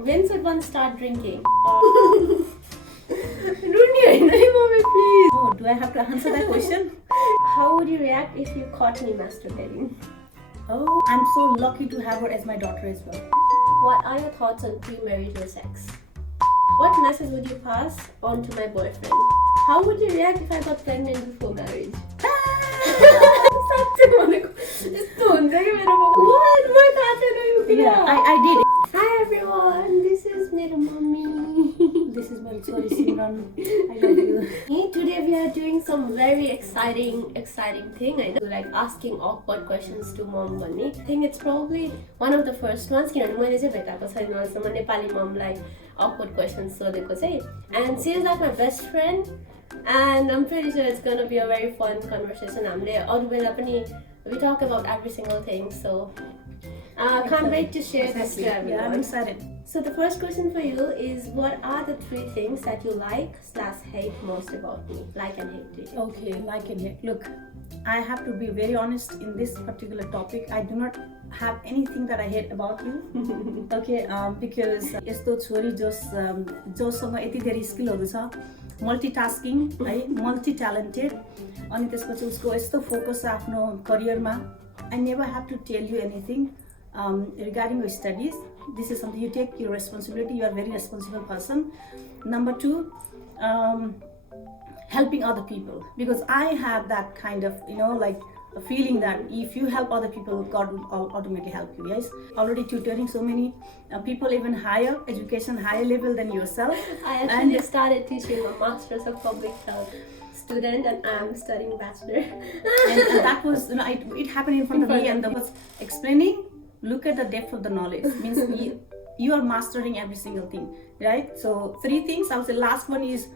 When should one start drinking? Don't you annoy me, please? Oh, do I have to answer that question? How would you react if you caught me masturbating? Oh, I'm so lucky to have her as my daughter as well. What are your thoughts on premarital sex? What message would you pass on to my boyfriend? How would you react if I got pregnant before marriage? साँच्चै भनेको यस्तो हुन्छ कि मेरोमा what म थाहा छैन यो कुरा Yeah, I did. Hi everyone, this is मेरो mummy. This is my sorry, Simran. I love you. Today we are doing some very exciting thing. I know, like asking awkward questions to mom भन्ने. I think it's probably one of the first ones किनभने मैले चाहिँ भेटाएको छैन अहिलेसम्म Nepali ममलाई awkward questions सोधेको चाहिँ. And she is like my best friend. And I'm pretty sure it's gonna be a very fun conversation. We talk about every single thing, so can't wait to share this to everyone. Yeah, I'm excited. So the first question for you is, what are the 3 things that you like/hate most about me? Like and hate to you. Okay, like and hate. Look, I have to be very honest in this particular topic. I do not have anything that I hate about you. Okay, because यस्तो छोरी जोसँग यति धेरै स्किलहरू छ, multitasking है, multi talented, अनि त्यसपछि उसको यस्तो फोकस छ आफ्नो करियरमा. I never have to tell you anything regarding your studies. This is something you take your responsibility. You are a very responsible person. Number 2, helping other people, because I have that kind of like a feeling that if you help other people, God will automatically help you. Yes, already tutoring so many people, even higher education, higher level than yourself. I actually started teaching a Masters of Public Health student, and I'm studying Bachelor. and that was it happened in front of me, and I was explaining. Look at the depth of the knowledge. Means you are mastering every single thing, right? So 3 things. I would say last one is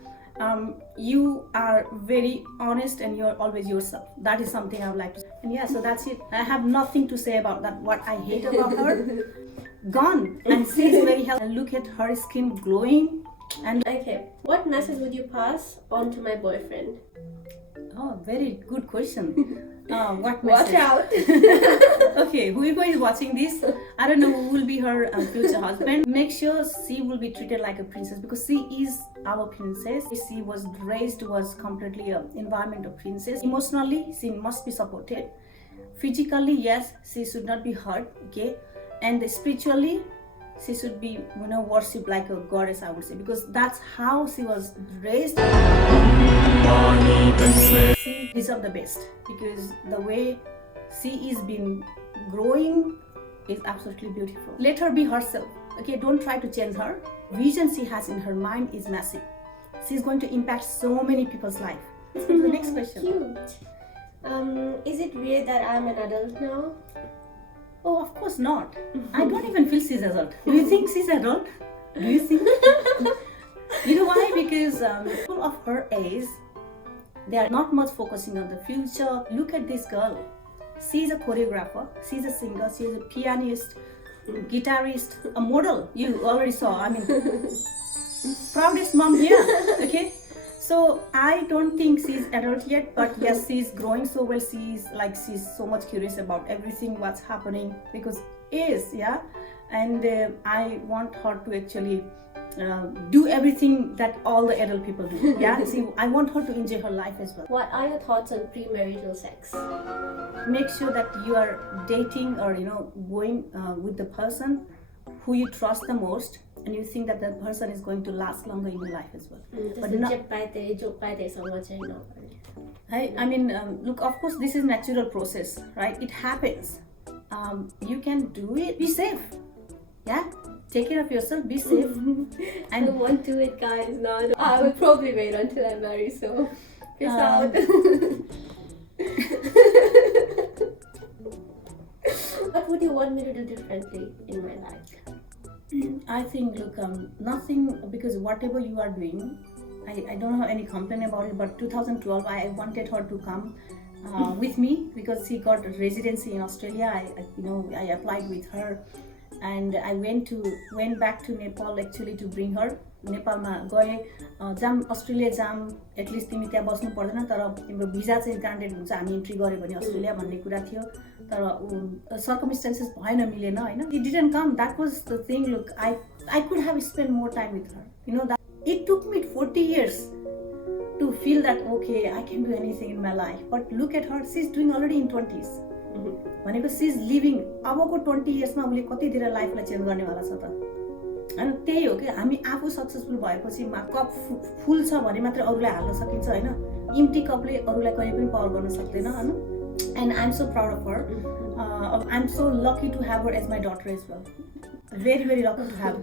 you are very honest and you're always yourself. That is something I would like to say. And yeah, so that's it. I have nothing to say about that. What I hate about her, gone. And she's very healthy. Look at her skin glowing. And Okay, what message would you pass on to my boyfriend? oh, very good question. What Watch message? out. Okay, whoever is watching this, I don't know who will be her future husband. Make sure she will be treated like a princess, because she is our princess. She was raised, was completely an environment of princess. Emotionally, she must be supported. Physically, yes, she should not be hurt. Okay, and spiritually, she should be worshipped like a goddess, I would say, because that's how she was raised. She deserves the best, because the way she is been growing is absolutely beautiful. Let her be herself. Okay, don't try to change her. Vision she has in her mind is massive. She's going to impact so many people's life. Let's go to the next question. Cute. Is it weird that I'm an adult now? Oh, of course not. I don't even feel she's adult. Do you think she's adult? Do you think? You know why? Because people of her age, they are not much focusing on the future. Look at this girl. She's a choreographer, she's a singer, she's a pianist, guitarist, a model. You already saw. I mean, proudest mom here. Okay. So I don't think she's adult yet, but yes, she's growing so well. She's so much curious about everything what's happening, because and I want her to actually do everything that all the adult people do. Yeah, see, I want her to enjoy her life as well. What are your thoughts on premarital sex? Make sure that you are dating or going with the person who you trust the most, and you think that that person is going to last longer in your life as well. But I mean, look, of course, this is natural process, right? It happens. You can do it. Be safe. Yeah, take care of yourself. Be safe. I don't want to do it, guys. No, I will probably wait until I'm married. So, peace out. What would you want me to do differently in my life? I think, look, nothing, because whatever you are doing, I don't have any complaint about it, but 2012, I wanted her to come with me, because she got a residency in Australia. I applied with her, and I went back to Nepal actually to bring her. नेपालमा गए जाम Australia जाम at least तिमी त्यहाँ बस्नु पर्दैन तर तिम्रो भिजा चाहिँ ग्रान्टेड हुन्छ हामी इन्ट्री गऱ्यो भने अस्ट्रेलिया भन्ने कुरा थियो तर सर्कमस्टेन्सेस भएन मिलेन हैन it didn't come that was the thing look I could have spend more time with her you know that it took me 40 years to feel that okay I can do anything in my life but look at her she's doing already in 20s भनेको she is living अबको 20 yearsमा उसले कति धेरै लाइफलाई change गर्नेवाला छ त अनि त्यही हो कि हामी आफू सक्सेसफुल भएपछि कप फुल छ भने मात्रै अरूलाई हाल्न सकिन्छ हैन इम्टी कपले अरूलाई कहिले पनि पावर गर्न सक्दैन हैन and I am so proud of her I am so lucky to have her as my daughter as well very very lucky to have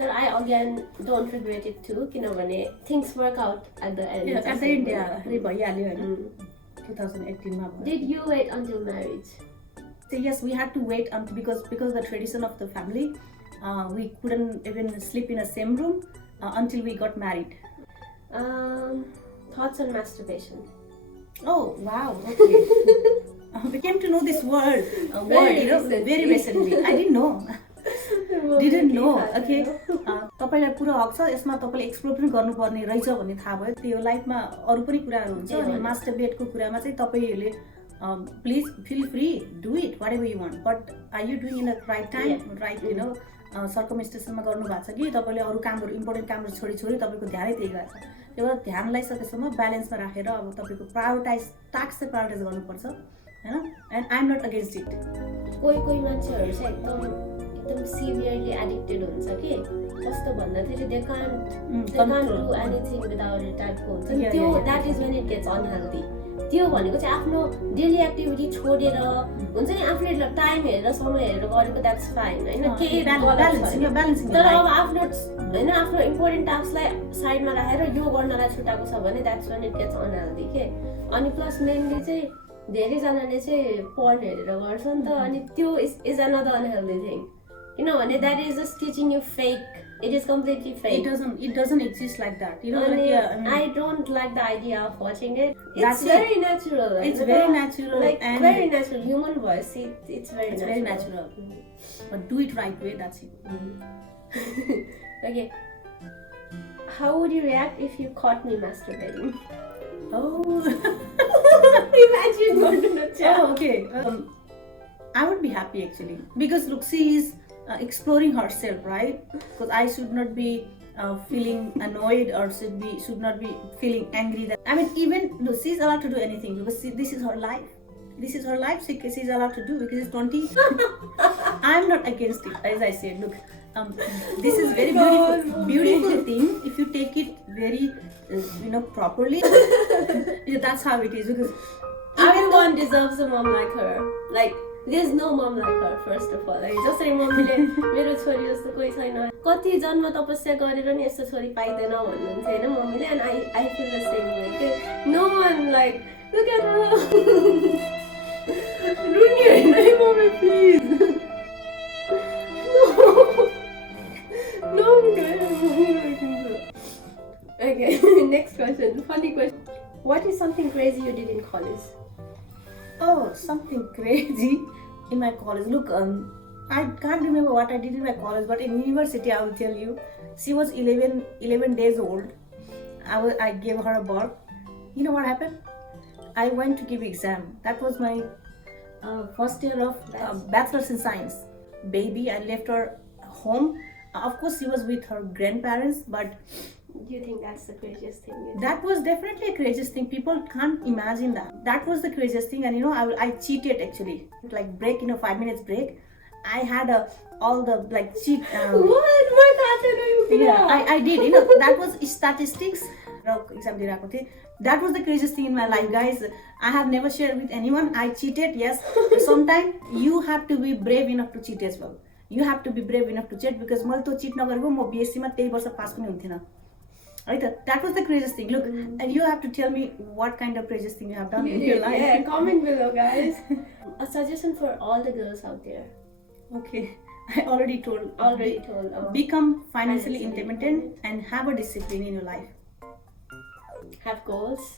तर I again don't regret it too किनभने things work out at the end. At the end भइहाल्यो हैन 2018 मा भयो. Did you wait until marriage? So yes, we had to wait because the tradition of the family, we couldn't even sleep in the same room until we got married. Thoughts on masturbation? Oh wow, okay. We came to know this word, you know, very recently. I didn't know. Didn't know. Okay. तपाईलाई पुरा हक छ यसमा तपाईले explore पनि गर्नुपर्ने रहेछ भन्ने थाहा भयो त्यो लाइफमा अरु पनि कुराहरु हुन्छ अनि मास्टरबेटको कुरामा चाहिँ तपाईहरुले please feel free do it whatever you want but are you doing in the right time right you know सर्कमस्टेन्समा गर्नु भएको छ कि तपाईले अरु कामहरु इम्पोर्टेन्ट कामहरु छोडी तपाईको ध्यानै त्यही गएको छ त्यही भएर ध्यानलाई सकेसम्म ब्यालेन्समा राखेर अब तपाईको प्रायोरिटाइज टास्क चाहिँ प्रायोरिटाइज गर्नुपर्छ हैन and I am not against it कोही मान्छेहरु चाहिँ एकदम सिभियरली एडिक्टेड हुन्छ के कस्तो भन्दाखेरि they can't do anything without it टाइपको हुन्छ त्यो that is when it gets unhealthy त्यो भनेको चाहिँ आफ्नो डेली एक्टिभिटी छोडेर हुन्छ नि आफूले टाइम हेरेर समय हेरेर गरेको द्याट्स फाइन हैन केही ब्यालेन्स तर अब आफ्नो हैन आफ्नो इम्पोर्टेन्ट टास्कलाई साइडमा राखेर यो गर्नलाई छुटाएको छ भने that's when it gets unhealthy के अनि प्लस मेनली चाहिँ धेरैजनाले चाहिँ पर्न हेरेर गर्छ नि त अनि त्यो इज अनदर अनहेल्दी थिङ किनभने that is just teaching you fake it is completely fake. It doesn't exist like that, you know. I don't like the idea of watching it. It's very natural. It's very natural, like and very natural human voice. It's very natural. But do it right way. That's it. Okay. How would you react if you caught me masturbating? Oh. Imagine going to the chat. Oh, okay. I would be happy actually because look, she is exploring herself, right? Because I should not be feeling annoyed or should not be feeling angry. That I mean, even no, she's allowed to do anything because this is her life. This is her life. She's allowed to do because it's 20. I'm not against it, as I said. Look, this is very beautiful thing if you take it very, properly. That's how it is because everyone deserves a mom like her. Like. There's no mom like her, first of all. Like, जसरी मम्मीले मेरो छोरी जस्तो कोही छैन कति जन्म तपस्या गरेर नि यस्तो छोरी पाइदैन भन्नुहुन्थ्यो हैन मम्मीले and I feel the same way के no one like look at her रुनी हैन है mummy please no okay next question funny question what is something crazy you did in college? Oh, something crazy in my college. Look, I can't remember what I did in my college, but in university, I will tell you. She was 11 days old. I gave her a birth. You know what happened? I went to give exam. That was my first year of bachelor's in science. Baby, I left her home. Of course, she was with her grandparents, but do you think that's the craziest thing? That was definitely a craziest thing. People can't imagine that. That was the craziest thing. And I cheated actually. Like break, 5 minutes break. I had all the like cheat. What happened? Yeah, I did. That was statistics. Exam that was the craziest thing in my life, guys. I have never shared with anyone. I cheated, yes. Sometimes you have to be brave enough to cheat as well. You have to be brave enough to cheat because मैले तो cheat नगरेको म BSc मा 23 वर्ष पास पनि हुन्थेन. Right, that was the craziest thing. Look, and you have to tell me what kind of craziest thing you have done in your life. Yeah, comment below, guys. A suggestion for all the girls out there. Okay, I already told. Become financially independent and have a discipline in your life. Have goals.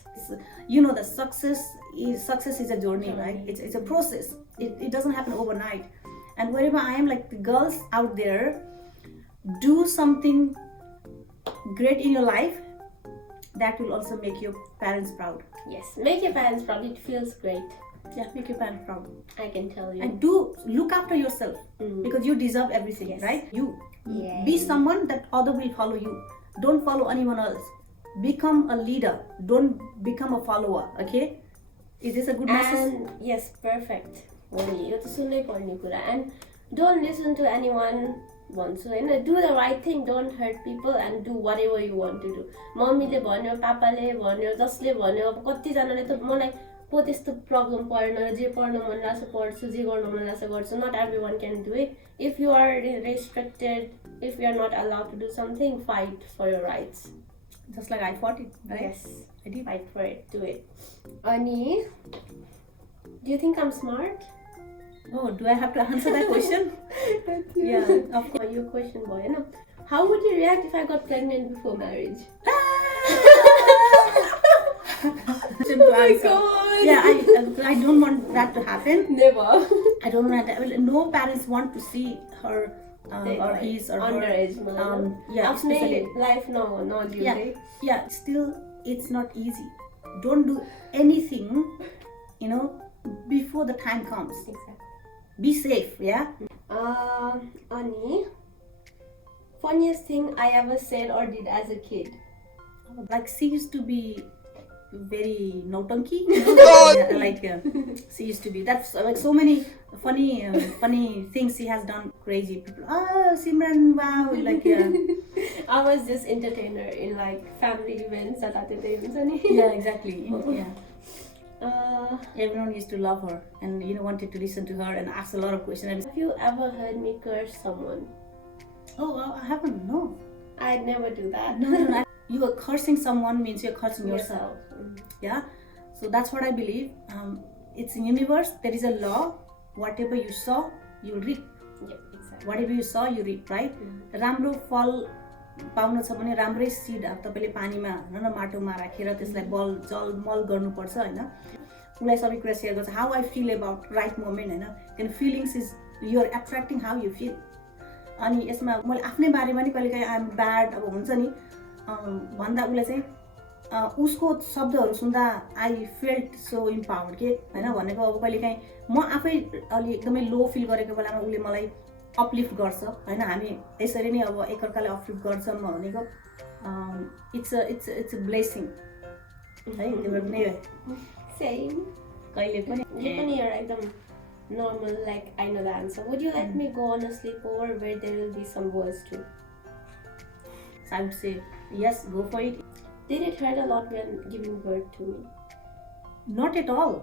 The success is a journey, right? It's a process. It doesn't happen overnight. And wherever I am, like the girls out there, do something great in your life that will also make your parents proud. Yes, make your parents proud. It feels great. Yeah, make your parents proud. I can tell you. And do look after yourself Mm. because you deserve everything, Yes. right? You Yay. be someone that other will follow you. Don't follow anyone else. Become a leader. Don't become a follower. Okay? Is this a good message? And yes, perfect. Only यो त सुन्नै पर्ने कुरा. And don't listen to anyone. भन्छु होइन, do the right thing, don't hurt people and do whatever you want to do. मम्मीले भन्यो, पापाले भन्यो, जसले भन्यो, अब कतिजनाले त मलाई पो त्यस्तो प्रब्लम परेन, जे पढ्न मन लाग्छ पढ्छु, जे गर्न मन लाग्छ गर्छु. Not everyone can do it. If you are restricted, if you are not allowed to do something, fight for your rights. Just like I fought it, right? Yes, I did. fight for it, do it. Ani, do you think I'm smart? Oh, do I have to answer that question? Yeah, of course. Your question, boy. No? How would you react if I got pregnant before marriage? To Oh my answer. god! Yeah, I don't want that to happen. Never. I don't want that. Well, no parents want to see her or his or her. Underage. Yeah, especially. Life no due Yeah, date. yeah. Still, it's not easy. Don't do anything, before the time comes. Exactly. Be safe. Yeah. Ani, funniest thing I ever said or did as a kid. Like she used to be very naughty. Yeah, like she used to be. That's like so many funny things she has done. Crazy people. Oh, Simran, wow! Like I was just entertainer in like family events at events. yeah, exactly. Yeah. Have Everyone used to love her and wanted to listen to her and ask a lot of questions. you ever heard me curse someone? Oh, well, I haven't. No. I'd never do that. No. You are cursing someone means you're cursing yourself. Yeah. So that's what I believe. It's in universe. There is a law. Whatever you saw, you will reap. Yeah, exactly. Whatever you saw, you reap, right? राम्रो फल pound छ भने राम्रै सिड तपाईले पानीमा हैन माटोमा राखेर त्यसलाई बल जल मल गर्नुपर्छ हैन उलाई सबै कुरा शेयर गर्छ how I feel about right moment हैन किन feelings is you are attracting how you feel अनि यसमा मैले आफ्नै बारेमा नि कहिलेकाहीँ आई एम ब्याड अब हुन्छ नि भन्दा उले चाहिँ उसको शब्दहरू सुन्दा आई फेल्ट सो इम्पावर्ड के हैन भनेको अब कहिलेकाहीँ म आफै अलि एकदमै लो फिल गरेको बेलामा उले मलाई अपलिफ्ट गर्छ हैन हामी यसरी नै अब एकअर्काले अपलिफ्ट गर्छौं भनेको इट्स अ ब्लेसिङ है तिम्रो पनि Same. कहिले पनि You can hear एकदम normal like I know the answer. Would you let me go on a sleepover where there will be some boys too? So I would say yes, go for it. Did it hurt a lot when giving birth to me? Not at all.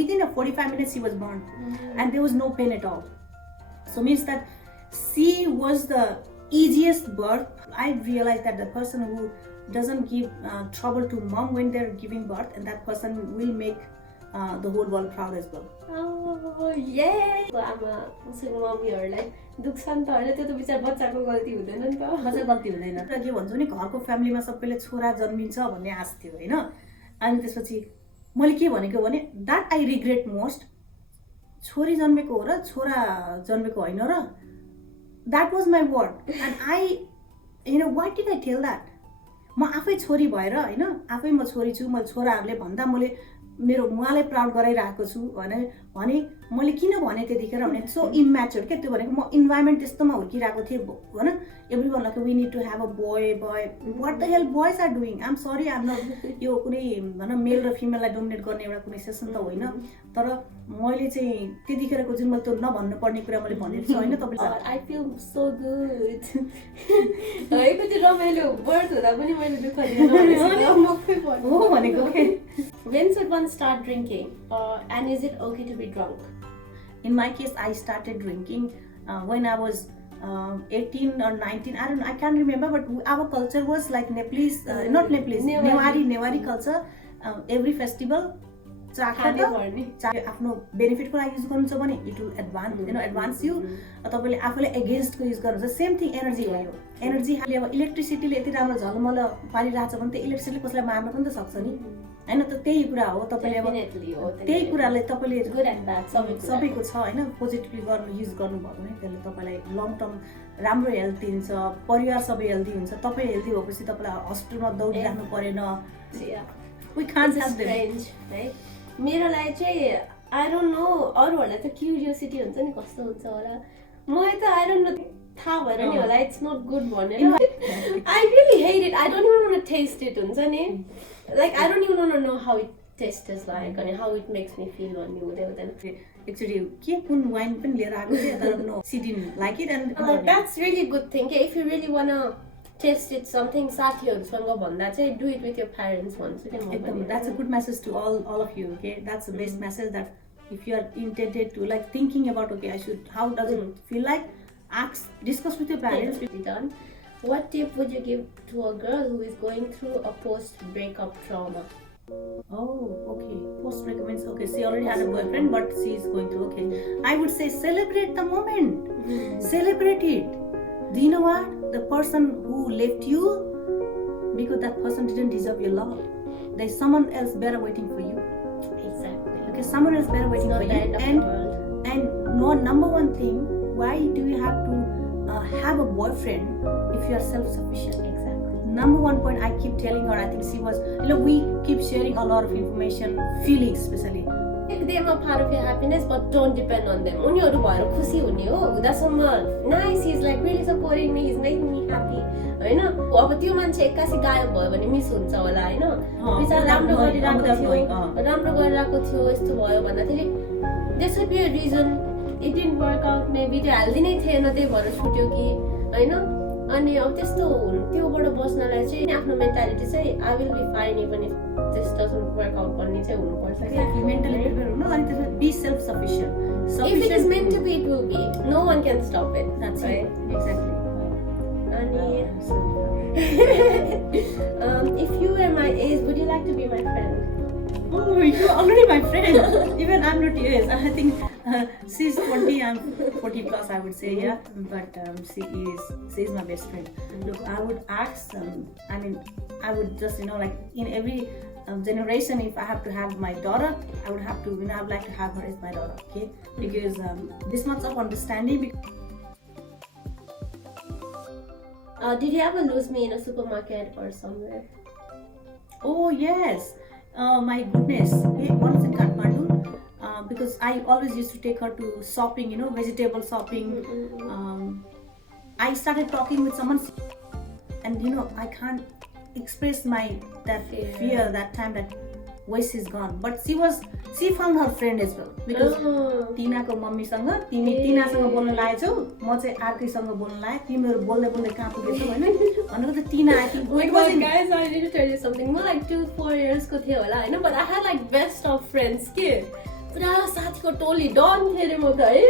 Within a 45 minutes she was born and there was no pain at all. So means that she was the easiest birth. I realized that the person who doesn't give trouble to mom when they're giving birth, and that person will make the whole world proud as well. Oh, yay! आमा उसँग मम्मीहरूलाई दुख्छ नि त होइन त्यो त बिचार बच्चाको गल्ती हुँदैन नि त मजा गल्ती हुँदैन र के भन्छौ नि घरको फ्यामिलीमा सबैले छोरा जन्मिन्छ भन्ने आश थियो हैन अनि त्यसपछि मैले के भनेको भने that I regret most छोरी जन्मेको हो र छोरा जन्मेको हैन र that was my word and I why did I tell that म आफै छोरी भएर हैन आफै म छोरी छु मैले छोराहरुले भन्दा मैले मेरो मुवालाई प्राउड गराइराखेको छु भने मैले किन भने त्यतिखेर भने सो इम्याच्योर के त्यो भनेको म इन्भाइरोमेन्ट त्यस्तोमा हुर्किरहेको थिएँ हैन everyone like we need to have a boy what the hell boys are doing I am sorry I am नट यो कुनै हैन मेल र फिमेललाई डोमिनेट गर्ने एउटा कुनै सेसन त होइन तर मैले चाहिँ त्यतिखेरको जुन मैले त्यो नभन्नु पर्ने कुरा मैले भनेको छु हैन तपाईलाई आई फिल सो गुड हैको त्यो रमाइलो बर्थ हुँदा पनि मैले दुःख दिएन हो भनेको के When should one start drinking? And is it okay to be drunk? In my case, I started drinking when I was 18 or 19. I can't remember, but our culture was like Nepalese, not Nepalese, Newari culture. Every festival, आफ्नो बेनिफिटको लागि use गर्नुहुन्छ भने it will advance यु तपाईले आफूले against को use गर्नुहुन्छ same thing energy हो यो energy हाले अब इलेक्ट्रिसिटीले यति राम्रो झलमल पारिरहेछ भने त इलेक्ट्रिसिटीले कसैलाई मार्न पनि त सक्छ नि हैन त त्यही कुरा हो तपाईले अब Definitely हो त्यही कुराले तपाईले good and bad सबैको छ हैन पोजिटिभली गर्नु युज गर्नुभयो भने त्यसले तपाईलाई लङ टर्म राम्रो हेल्थ दिन्छ परिवार सबै हेल्दी हुन्छ तपाई हेल्दी भएपछि तपाईलाई हस्पिटलमा दौडिराख्नु परेन Yeah. We can't It's have them strange, right? मेरो लागि चाहिँ I don't know, अरूहरूलाई त क्युरियोसिटी हुन्छ नि कस्तो हुन्छ होला मलाई त I don't know थाहा भएर नि होला it's not good भनेर I really hate it. I don't even want to taste it हुन्छ नि like I don't even want to know how it tastes like and how it makes me feel भन्ने हुँदै हुँदैन actually के कुन wine पनि लिएर आएको थिएँ तर no she didn't like it and that's really good thing if you really want to taste it something साथीहरूसँग भन्दा चाहिँ do it with your parents भन्छु नि म एकदम that's a good message to all of you okay that's the best message that if you are intended to like thinking about okay I should how does it feel like ask discuss with your parents Be done. What tip would you give to a girl who is going through a post-breakup trauma? oh okay post breakup means okay she already had a boyfriend but she is going through okay I would say celebrate the moment celebrate it do you know what the person who left you because that person didn't deserve your love there's someone else better waiting for you Exactly. okay someone else better It's waiting not for the you end of the world. and no number one thing why do you have to have a boyfriend if you are self-sufficient Exactly. number one point I keep telling her I think she was we keep sharing a lot of information feelings especially Take them a part of your happiness, but don't depend on them. उनीहरू भएर खुसी हुने हो हुँदासम्म nice, he's like really supporting me, he's making me happy. हैन अब त्यो मान्छे एक्कासी गायब भयो भने मिस हुन्छ होला हैन बिचारा राम्रो गरिरहेको थियो यस्तो भयो भन्दाखेरि there should be a reason it didn't work out maybe त्यो हेल्दी नै थिएन त्यही भएर छुट्यो कि हैन अनि अब त्यस्तो त्योबाट बस्नलाई चाहिँ आफ्नो मेन्टालिटी चाहिँ I will be fine even if this doesn't work out भन्ने चाहिँ हुनुपर्छ exactly mentally prepare हुनु अनि त्यसमा be self sufficient if it is meant to be it will be no one can stop it that's right it exactly अनि if you were my age would you like to be my friend oh you're already my friend even I'm not yours I think she's 20 I'm 40 plus I would say yeah but she is my best friend look I would ask I mean I would just like in every generation if I have to have my daughter I would have to I would like to have her as my daughter okay because this much of understanding did you ever lose me in a supermarket or somewhere oh yes my goodness okay, once in Kathmandu because I always used to take her to shopping vegetable shopping I started talking with someone and I can't express that fear that time that voice is gone but she found her friend as well because Tina को मम्मीसँग तिमी टिनासँग बोल्न लागेछौ म चाहिँ आर्कैसँग बोल्न लागे तिमीहरु बोल्दै बोल्दै कहाँ पुगेछौ हैन भनेको त टिना I think it was guys I need to tell you something म like 2-4 years को थियो होला हैन but I had like best of friends के पुरा साथीको टोली डन थिए रे म त है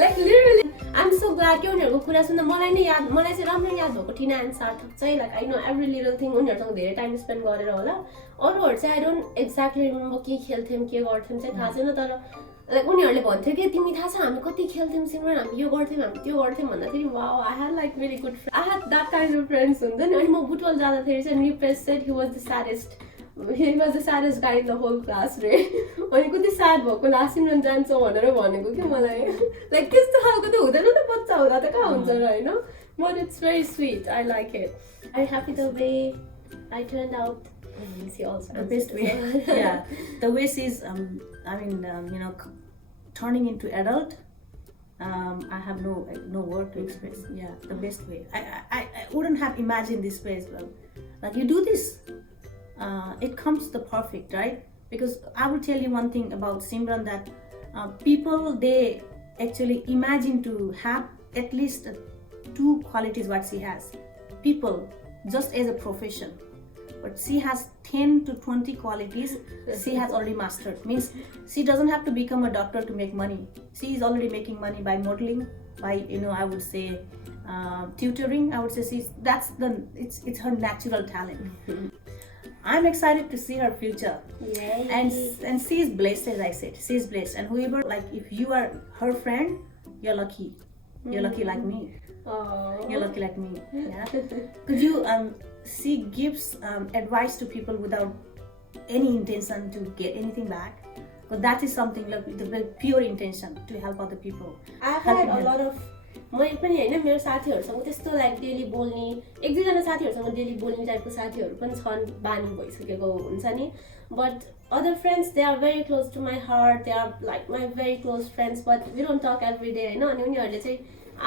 like literally I'm so glad कि उनीहरुको कुरा सुन्दा मलाई चाहिँ राम्रो याद भएको टिना एन्ड सार्थक चाहिँ like I know every little thing उनीहरुसँग धेरै टाइम स्पेन्ड गरेर होला अरूहरु चाहिँ I don't exactly remember के खेल्थ्यौं के गर्थ्यौं चाहिँ थाहा छैन तर लाइक उनीहरुले भन्थ्यो कि तिमी थाहा छ हामी कति खेल्थ्यौं सिमरन हामी यो गर्थ्यौं हामी त्यो गर्थ्यौं भन्दाखेरि wow I had like really good friends I had that kind of friends हुन्छ नि अनि म बुटवल जाँदाखेरि चाहिँ repress said he was the saddest guy in the whole class रे अनि कति sad भएको ला सिमरन जान्छ भनेर भनेको कि मलाई लाइक त्यस्तो खालको त हुँदैन नि त बच्चा हुँदा त कहाँ हुन्छ र हैन but it's very sweet I like it I'm happy the way I turned out she also the best way yeah the way she's I mean turning into adult I have no word to express yeah the best way I wouldn't have imagined this way as well like you do this it comes the perfect right because I will tell you one thing about Simran that people they actually imagine to have at least 2 qualities what she has people just as a profession but she has 10 to 20 qualities she has already mastered means she doesn't have to become a doctor to make money she is already making money by modeling by I would say tutoring I would say it's her natural talent I'm excited to see her future Yay. and she is blessed as I said she is blessed and whoever like if you are her friend you're lucky like me you're lucky like me yeah could you she gives advice to people without any intention to get anything back. But that is something like the pure intention to help other people. I've had a lot of मैले पनि होइन मेरो साथीहरूसँग त्यस्तो like daily बोल्ने एक दुईजना साथीहरूसँग डेली बोल्ने टाइपको साथीहरू पनि छन् बानी भइसकेको हुन्छ नि but other friends they are very close to my heart, they are like my very close friends, but we don't talk every day होइन अनि उनीहरूले चाहिँ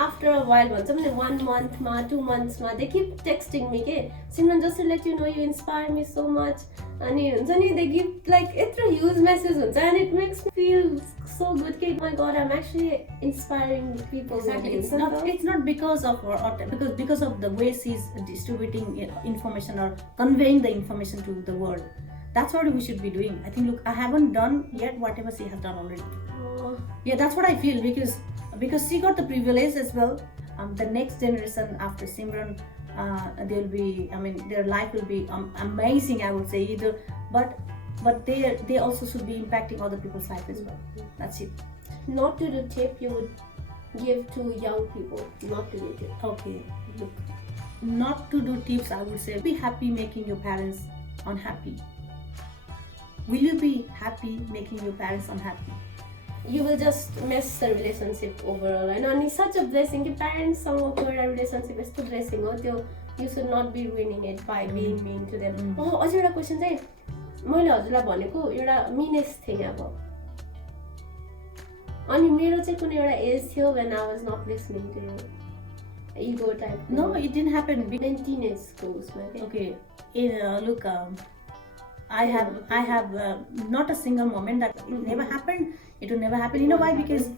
after a while भन्छ नि 1 month मा 2 months मा they keep texting me के Simran, just to let you know you inspire me so much अनि हुन्छ नि they give like यत्रो huge message हुन्छ and it makes me feel so good के my god I'm actually inspiring people. Exactly. It's not because of because of the way she's distributing information or conveying the information to the world. That's what we should be doing. I think, look, I haven't done yet whatever she has done already. Yeah, that's what I feel because she got the privilege as well. The next generation after Simran, they'll be. I mean, their life will be amazing. I would say either, but they also should be impacting other people's life as well. That's it. Not to the tip you would give to young people. Not to the tip. Okay, look, not to do tips. I would say be happy making your parents unhappy. Will you be happy making your parents unhappy? You will just mess the relationship overall. And it's such a blessing. Your parents सँगको एउटा relationship यस्तो blessing हो त्यो you should not be ruining it by being mean to them. अझै एउटा question चाहिँ मैले हजुरलाई भनेको एउटा meanest thing अब अनि मेरो चाहिँ कुनै एउटा एज थियो when I was not listening to you. Ego type. No, it didn't happen. In teenage schools, man. Okay. Look, I have not a single moment that it never happened. It will never happen. You know why? Because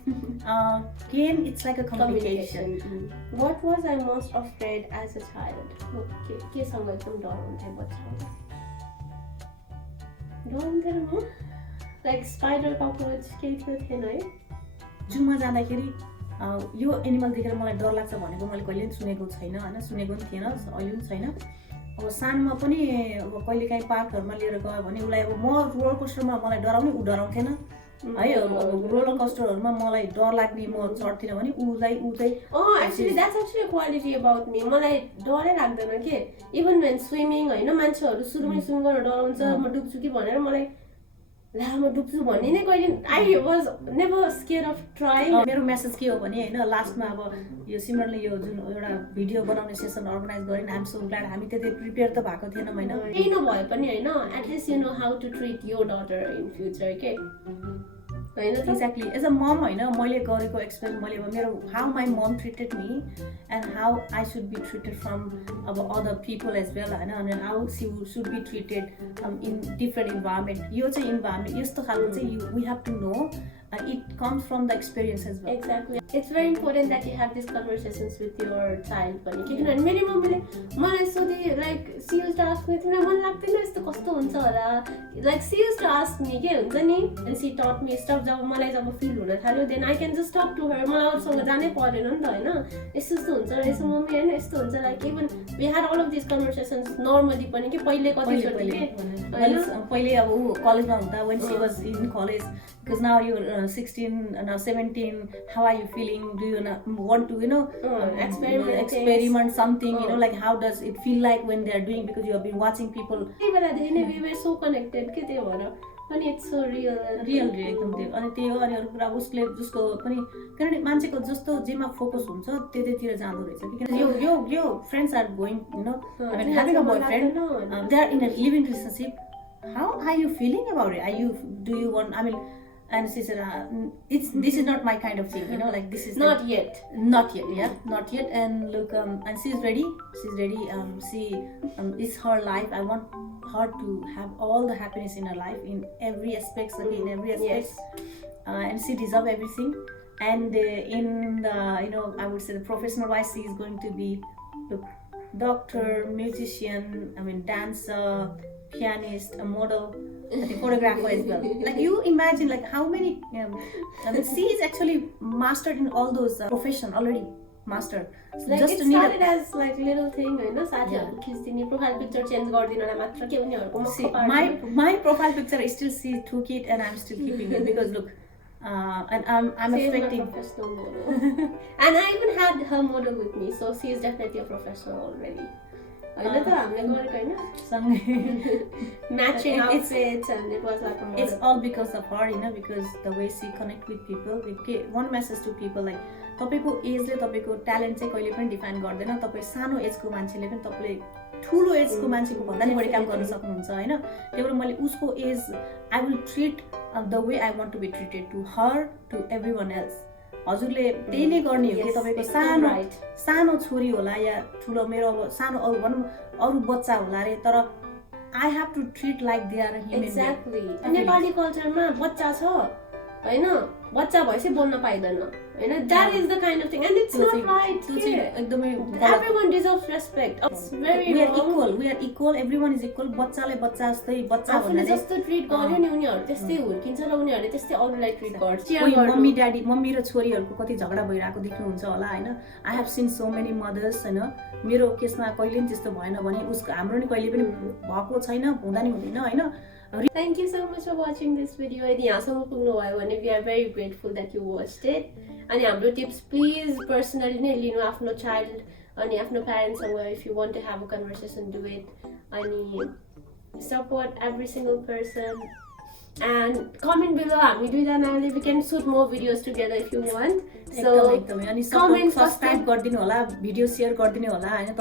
again, it's like a communication. What was I most afraid as a child? Okay, के सँग एकदम डर हुन्थ्यो बच्चामा? डर हुन्थेन म? Like spider, cockroach केही थिएन है? जूमा जाँदाखेरि यो एनिमल देखेर मलाई डर लाग्छ भनेको मैले कहिले पनि सुनेको छैन हैन, सुनेको पनि थिएन, अहिले पनि छैन. अब सानोमा पनि अब कहिलेकाहीँ पार्कहरूमा लिएर गयो भने उसलाई अब म रोलर कोस्टरमा मलाई डराउने ऊ डराउँथेन है. रोलर कोस्टरहरूमा मलाई डर लाग्ने म चढ्थिनँ भने ऊ चाहिँ actually that's actually a quality about me. मलाई डरै लाग्दैन के इभन व्हेन स्विमिङ होइन मान्छेहरू सुरुमै स्विम गर्न डराउँछ म डुब्छु कि भनेर मलाई ला म डुब्छु भन्ने नै कहिले I was never square of trying. मेरो मेसेज के हो भने होइन लास्टमा अब यो सिमरनले यो जुन एउटा भिडियो बनाउने सेसन अर्गनाइज गरेन आइएम सो ग्ल्याड. हामी त्यति प्रिपेयर त भएको थिएनौँ होइन. केही नभए पनि होइन at least you know how to treat your daughter in future के होइन. एक्ज्याक्टली एज अ मम होइन मैले गरेको एक्सपिरियन्स मैले अब मेरो how my mom treated me and how I should be treated from अब अदर पिपल एज वेल होइन. अनि how she should be treated in different environment. यो चाहिँ इन्भाइरोमेन्ट यस्तो खालको चाहिँ we have to know. It comes from the experience as well. Exactly. It's very important that you have these conversations with your child पनि किनभने मेरो मम्मीले मलाई सोधे like she used to ask me तिमीलाई मन लाग्दैन यस्तो कस्तो हुन्छ होला like she used to ask me के हुन्छ नि एन्ड सी टट मी स्टफ. जब मलाई जब फिल हुन थाल्यो then I can just talk to her. मलाई अरूसँग जानै परेन नि त होइन यस्तो यस्तो हुन्छ रहेछ मम्मी होइन यस्तो हुन्छ like even we had all of this conversations normally पनि कि पहिले कतिचोटि पहिले अब ऊ कलेजमा हुँदा when she was in college because now you're 16 now 17 how are you feeling, do you want to experiment something like how does it feel like when they are doing because you have been watching people. We were so connected के त्यो भएर अनि it's so real एकदम त्यो. अनि त्यही हो. अनि अरू कुरा उसले जस्तो पनि किनभने मान्छेको जस्तो जेमा फोकस हुन्छ त्यतैतिर जाँदो रहेछ कि किनभने यो friends are going having a boyfriend, they are in a living relationship. How are you feeling about it? Do you want, I mean, and she said this is not my kind of thing, like this is not yet, not yet. And look, and she's ready. She it's her life. I want her to have all the happiness in her life in every aspect. Yes. And she deserves everything. And in the I would say the professional wise, she is going to be doctor, musician, dancer, pianist, a model, a photographer as well. Like you imagine, like how many? She is actually mastered in all those profession already. Mastered. So like just it started as like little thing, साथीहरु खिच्दिने profile picture change गर्दिनलाई मात्र के उनीहरुको मक्क पार्छ. My profile picture I still see took it and I'm still keeping it because look. And I'm expecting professional model. And I even had her model with me, so she is definitely a professional already. होइन त हामीले गरेको होइन सँगै matching It's- outfits and it was like a It's model. all because of her, because the way she connect with people. One message to people like तपाईको एजले तपाईको talent चाहिँ कहिले पनि डिफाइन गर्दैन. तपाईँ सानो एजको मान्छेले पनि तपाईँले ठुलो एजको मान्छेको भन्दा नि बढी काम गर्न सक्नुहुन्छ होइन. त्यही भएर मैले उसको as I will treat the way I want to be treated to her to every one else. हजुरले त्यही नै गर्ने हो कि Yes, तपाईँको एकदम right. सानो छोरी होला या ठुलो मेरो अब सानो अरू भनौँ अरू बच्चा होला अरे तर I have to treat like they are human being. Exactly Nepali कल्चरमा बच्चा छ होइन बच्चा भएपछि बोल्न पाइँदैन होइन that is the kind of thing and it's not right त्यो चाहिँ एकदमै everyone deserves respect it's very we are equal everyone is equal. बच्चाले बच्चा जस्तै बच्चा आफूले भन्दा जस्तो ट्रिट गर्यो नि उनीहरू त्यस्तै हुर्किन्छ र उनीहरूले त्यस्तै अरूलाई ट्रिट गर्छ मम्मी र छोरीहरूको कति झगडा भइरहेको देख्नुहुन्छ होला होइन. I have seen so many mothers होइन. मेरो केसमा कहिले पनि त्यस्तो भएन भने उसको हाम्रो नि कहिले पनि भएको छैन हुँदा नि हुँदैन होइन. Thank you so much for watching this video. यदि यहाँसम्म पुग्नुभयो भने we are very grateful that you watched it. अनि हाम्रो टिप्स प्लिज पर्सनली नै लिनु आफ्नो चाइल्ड अनि आफ्नो प्यारेन्ट्ससँग if you want to have a conversation do it. अनि support every single person and comment below. हामी दुईजनाले we can shoot more videos together if you want. So एकदमै अनि comment सब्सक्राइब गरिदिनु होला भिडियो सेयर गरिदिनु होला होइन.